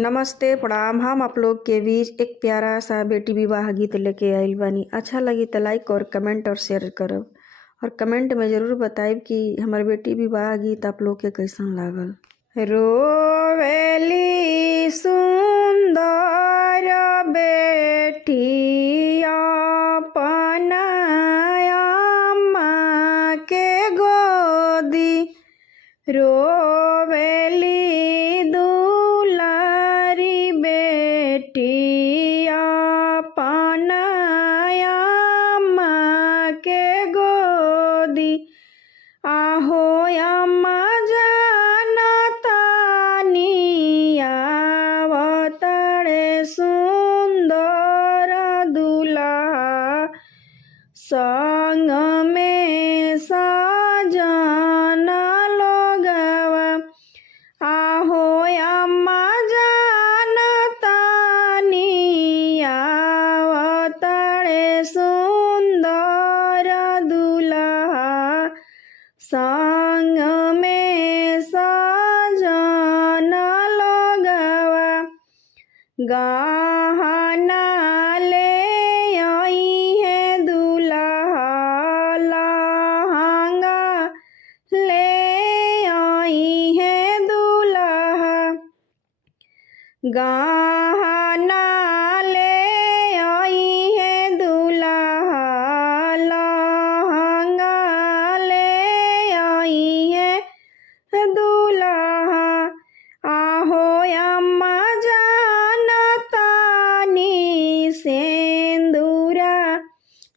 नमस्ते प्रणाम। हम आप लोग के बीच एक प्यारा सा बेटी विवाह गीत लेके आइल बानी। अच्छा लगी तो लाइक और कमेंट और शेयर करब और कमेंट में ज़रूर बताइब कि हमार बेटी विवाह गीत आप लोग के कैसन लागल। रोवेली सुंदर बेटी अपन अम्मा के गोदी, रोवेली दुलारी बेटी अपन अम्मा के गोदी। आहो अम्मा जानतानी आवतड़े सुंदर दुल्हा, संग में सजन लोगवा। आहो अम्मा जानतानी आवतड़े सुंदर दुल्हा, संग में सजन लोगवा। गहना ले आई है दुल्हा, लहंगा ले आई है दुल्हा। गहना ले आई है दुल्हा, लहंगा ले आई है दुल्हा। आहो अम्मा जानतानी सिंदूरा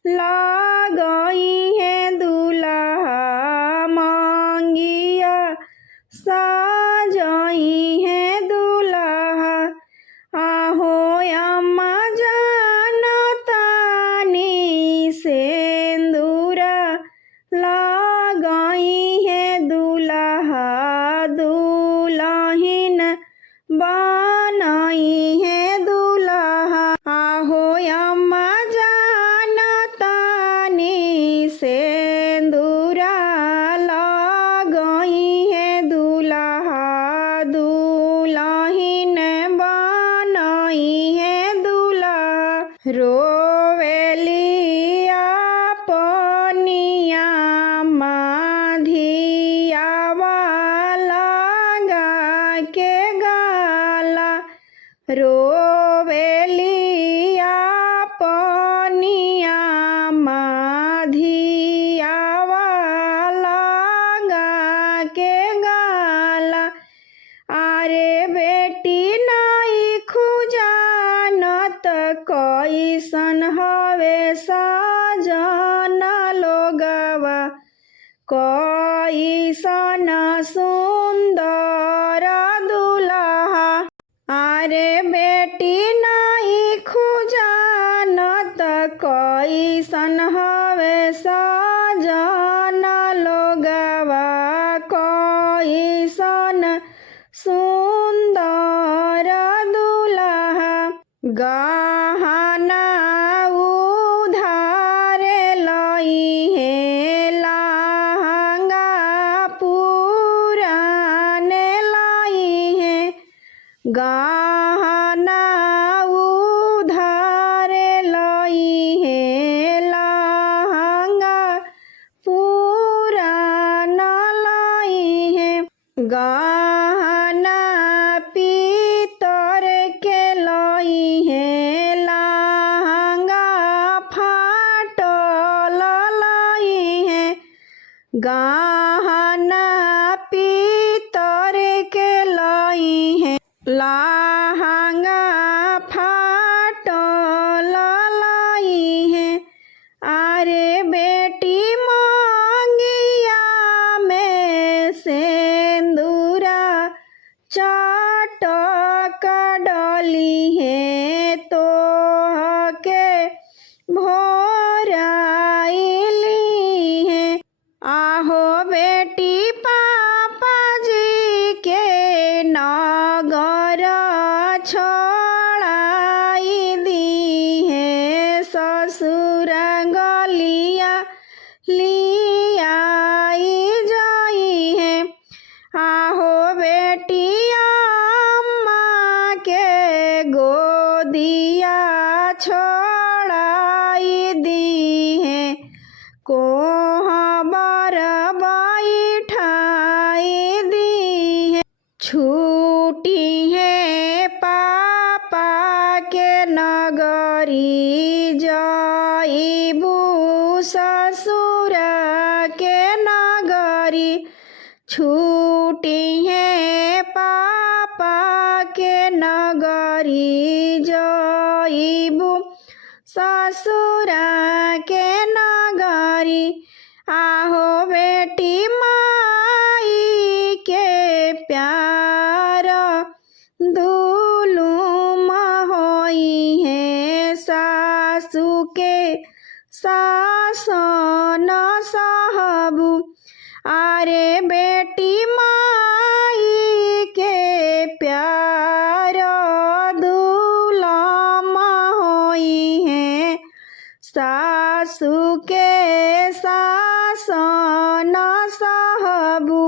लगई है दुल्हा, मंगिया सजई है दुल्हा। आहो अम्मा जानतानी सिंदूरा लगई है दुल्हा, दुल्हन बनई है दुल्हा। आहो अम्मा जानतानी सिंदूरा लगई है दुल्हा, दुल्हन बनई है दुल्हा। रोवेली अपनिया माधियावा लगा के गाला, रोवेली अपनिया माधियावा लगा के गाला। अरे बेटी नाई खुजानत कैसन हवे सजन लोगवा, कैसन सुंदर दुल्हा। अरे बेटी नाई खुजानत कैसन हवे सजन लोगवा, कैसन सुंदर दुल्हा। गहना उधारे लई है, लहंगा पुराने लई है। गहना उधारे लई है, लहंगा पुराना लई है। गहना पीतर के लई है, लहंगा फाटल लई है। गहना पीतर के लई है, लहंगा फाटल लई है। अरे बेटी मंगिया में सिंदूरा चटक डली है, तोहके भोराइली है। आहो बेटी पापा जी के नगर छोड़ाई दी है, ससुर गलिया लियाई जाई है। आहो बेटी अम्मा के के गोदिया छोड़ाई दी है, कोहबर बैठाई दी है। छूटी है पापा के नगरी, जाइबू ससुर के नगरी। छूटी है पापा के नगरी, जाइबू ससुर के नगरी। आहो बेटी माई के प्यार दुलुम होई है, सासू के सासन सहबू। अरे बेटी माई के प्यार दुलम होई है, सासू के सासन सहबू।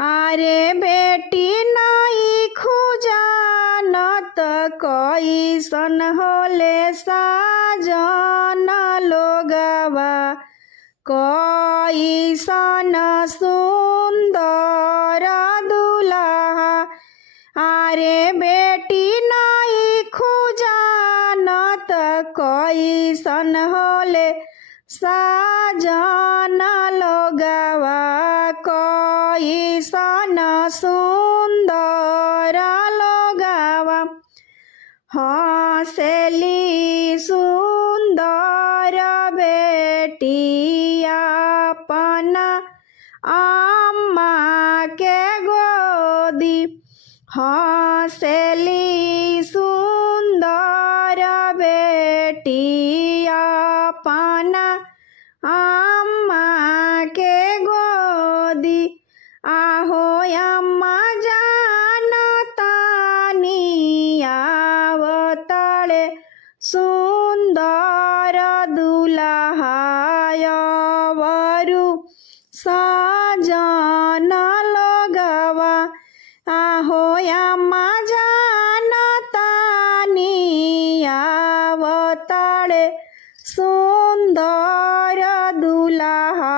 अरे बेटी नाई खुजानत कैसन होले साजन लोगवा, कैसन सुंदर दुल्हा। अरे बेटी नाई खुजानत कैसन होले साजन लोगवा, कैसन सुंदर लोगवा। हंसली सुंदर बेटी अपना अम्मा के गोदी, हंसली सुंदर बेटी अपना अम्मा के गोदी। आहो अम्मा जानतानी आवताड़े सुंदर दुल्हा, वरु साजन लोगवा। आहो अम्मा जानतानी आवताड़े सुंदर दुल्हा,